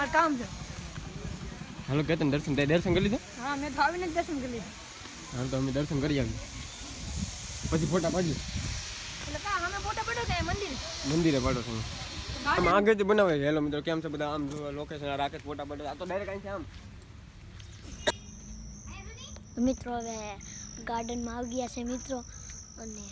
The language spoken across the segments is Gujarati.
મારું કામ છે. હાલો કેતન દર્શન દર્શન કરી લીધા? હા મેં તો આવીને જ દર્શન કરી લીધા. હાલ તો અમે દર્શન કરી આવીએ પછી ફોટા પાડીએ. એટલે કા અમે ફોટા પડ્યો કે મંદિરે પાડો છો આમ આગળથી બનાવે. હેલો મિત્રો કેમ છે બધા? આમ જો લોકેશન રાકેશ ફોટા પાડે આ તો ડાયરેક્ટ અહીં છે આમ. મિત્રો હવે ગાર્ડનમાં આવી ગયા છે મિત્રો અને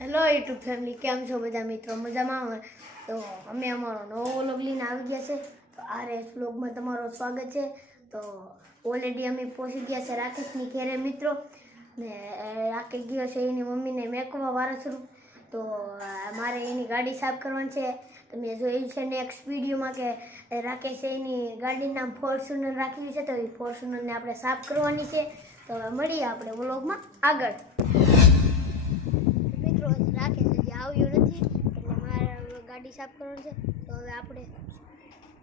હેલો યુટ્યુબ ફેમિલી, કેમ છો બધા મિત્રો? મજામાં આવે તો અમે અમારો નવો વ્લોગ લઈને આવી ગયા છે. તો આ રેસ વ્લોગમાં તમારું સ્વાગત છે. તો ઓલરેડી અમે પહોંચી ગયા છે રાકેશની ઘેરે મિત્રો ને રાકેશ ગયો છે એની મમ્મીને મેકવા વારસરું. તો મારે એની ગાડી સાફ કરવાની છે. તમે જોયું છે નેક્સ્ટ વિડીયોમાં કે રાકેશે એની ગાડીનું નામ ફોર્ચ્યુનર રાખ્યું છે. તો એ ફોર્ચ્યુનરને આપણે સાફ કરવાની છે. તો મળીએ આપણે વ્લોગમાં આગળ. મિત્રો રાકેશ હજી આવ્યો નથી એટલે મારે ગાડી સાફ કરવાની છે. તો હવે આપણે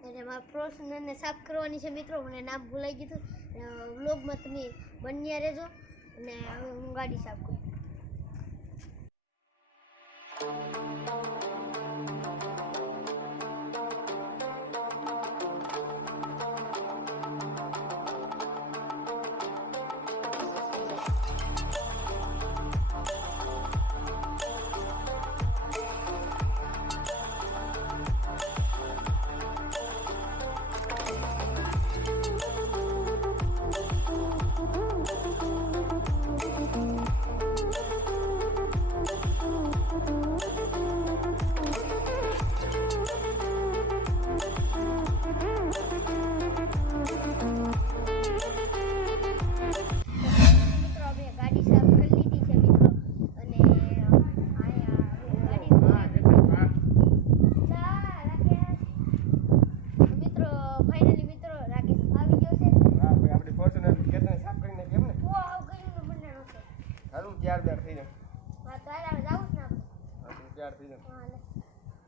એટલે મારા ફોર્ચ્યુનરને સાફ કરવાની છે મિત્રો. મને નામ ભૂલાઈ ગયું હતું. વ્લોગમાં તમે બન્યા રહેજો અને હવે હું ગાડી સાફ કરું.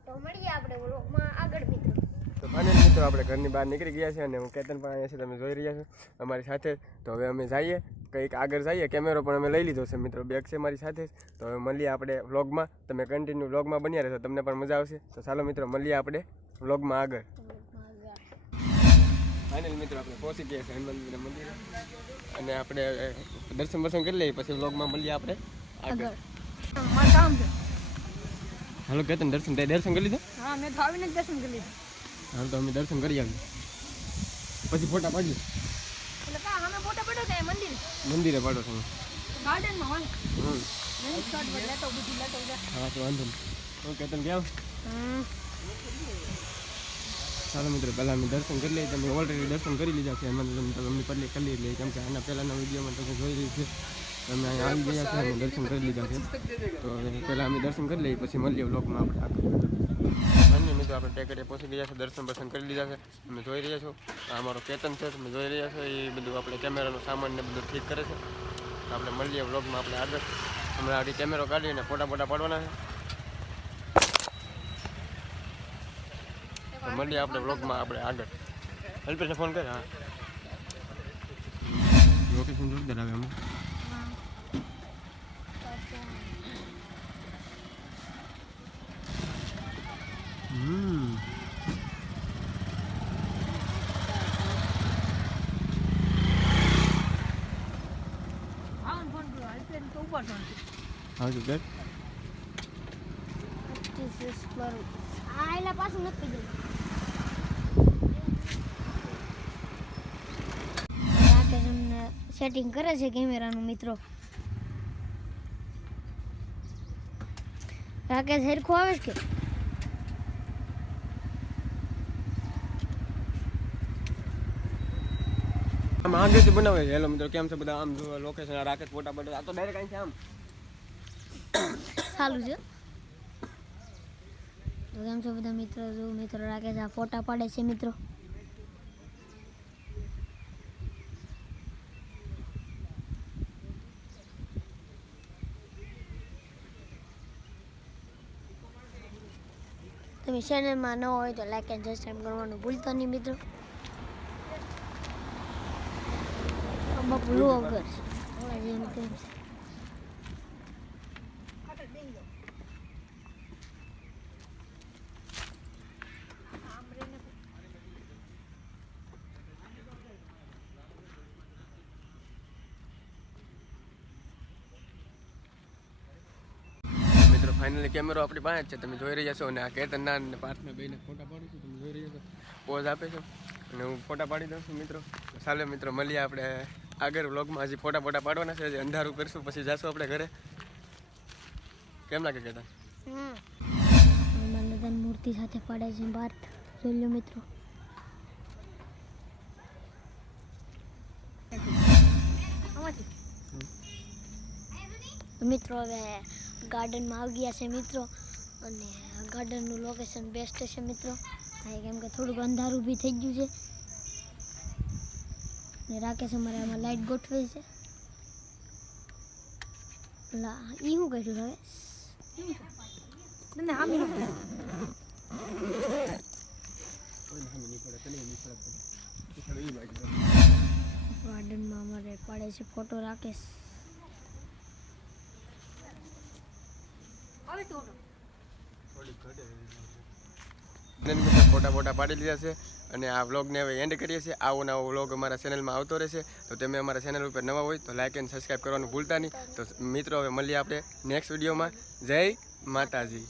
તો મળીએ આપણે વ્લોગમાં આગળ મિત્રો. તો ફાઇનલ મિત્રો આપણે ઘરની બહાર નીકળી ગયા છે અને હું કેતન પણ અહીંયા છે, તમે જોઈ રહ્યા છો અમારી સાથે. તો હવે અમે જઈએ કંઈક આગળ જઈએ. કેમેરો પણ અમે લઈ લીધો છે મિત્રો, બેગ છે મારી સાથે. તો હવે મળીએ આપણે વ્લોગમાં. તમે કન્ટિન્યુ વ્લોગમાં બન્યા રહેશો, તમને પણ મજા આવશે. તો ચાલો મિત્રો મળીએ આપણે વ્લોગમાં આગળ. ફાઇનલ મિત્રો આપણે પહોંચી ગયા છે હનુમાન મંદિરે અને આપણે દર્શન કરી લઈએ પછી વ્લોગમાં મળીએ આપણે આગળ. મારું કામ છે. હાલો કેતન દર્શન કરી લીધા? હા મેં તો આવીને જ દર્શન કરી લીધા. હાલ તો અમે દર્શન કરી આવીએ પછી ફોટા પાડીએ. એટલે કા અમે ફોટા પડ્યો કે મંદિરે પાડો છો? ગાર્ડનમાં વાંક શોર્ટ પર લેતો બધું લેતો જા. હા તો વાંધો નહીં. કેતન કેમ? ચાલો મિત્રો પહેલાં અમે દર્શન કરી લઈએ. તમે ઓલરેડી દર્શન કરી લીધા છે હનુમાન તો અમને પહેલે કરી લઈએ કેમ કે આના પહેલાંના વિડીયોમાં તમે જોઈ રહી છે અમે અહીંયા આવી ગયા છે અને દર્શન કરી લીધા છે. તો હવે પહેલાં અમે દર્શન કરી લઈએ પછી મળીએ વ્લોગમાં આપણે આગળ. અન્ય મિત્રો આપણે ટેકરીએ પહોંચી ગયા છે, દર્શન કરી લીધા છે. તમે જોઈ રહ્યા છો આ અમારો કેતન છે, તમે જોઈ રહ્યા છો. એ બધું આપણે કેમેરાનો સામાન ને બધું ઠીક કરે છે. તો આપણે મળીએ વ્લોગમાં આપણે આગળ. હમણાં આડી કેમેરો કાઢીને ફોટા પાડવાના છે. તો મળીએ આપણે વ્લોગમાં આપણે આગળ. અલ્પેશને ફોન કરે. હા લોકેશન જોરદાર આવે અમે. હા શું કે એલા પાછું નથી ગયું. રાકેશ અમને સેટિંગ કરે છે કેમેરાનું મિત્રો. રાકેશ હેરખું આવે છે કે આમ આગળથી બનાવે. હેલો મિત્રો કેમ છે બધા? આમ જો લોકેશન રાકેશ ફોટા પાડે આ તો ડાયરેક્ટ અહીં છે આમ ચાલુ છે. તો કેમ છો બધા મિત્રો? જો મિત્રો રાકેશ આ ફોટા પાડે છે મિત્રો. તમે ચેનલમાં ન હોય તો લાઈક એન્ડ સબસ્ક્રાઈબ કરવાનું ભૂલતા નહીં મિત્રો. બ્લોગર ફાઇનલી કેમેરો આપણી પાસે જ છે, તમે જોઈ રહ્યા છો. અને આ કેતનના અને પાર્થના બેને ફોટા પાડું છું, તમે જોઈ રહ્યા છો. પોઝ આપે છો અને હું ફોટા પાડી દઉં છું મિત્રો. ચાલો મિત્રો મળીએ આપણે આગળ વ્લોગમાં. હજી ફોટા પાડવાના છે, હજી અંધારું કરીશું પછી જઈશું આપણે ઘરે. કેમ લાગે કેતન? મૂર્તિ સાથે પડે છે પાર્થ, જોઈ લો મિત્રો. મિત્રો હવે ગાર્ડનમાં આવી ગયા છે મિત્રો, અને ગાર્ડનનું લોકેશન બેસ્ટ છે મિત્રો, કેમ કે થોડુંક અંધારું બી થઈ ગયું છે. ને રાકેશ અમારે આમાં લાઈટ ગોઠવાઈ છે. લા ઈ શું કર્યું રાકેશ? ગાર્ડનમાં અમારે પાડે છે ફોટો રાકેશ. ફોટા પાડી લીધા છે અને આ વ્લોગને હવે એન્ડ કરીએ છીએ. આવો નવો વ્લોગ અમારા ચેનલમાં આવતો રહેશે. તો તમે અમારા ચેનલ ઉપર નવા હોય તો લાઇક એન્ડ સબસ્ક્રાઈબ કરવાનું ભૂલતા નહીં. તો મિત્રો હવે મળીએ આપણે નેક્સ્ટ વિડીયોમાં. જય માતાજી.